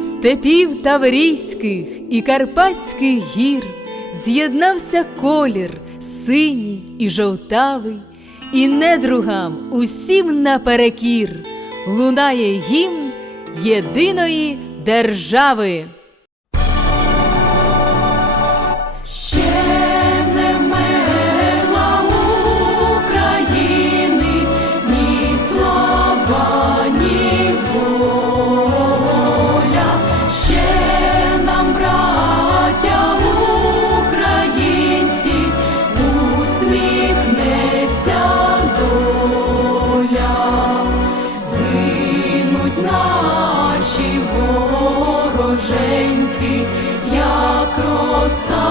Степів Таврійських і Карпатських гір з'єднався колір синій і жовтавий, і недругам усім наперекір лунає гімн єдиної держави. Вороженьки, як роса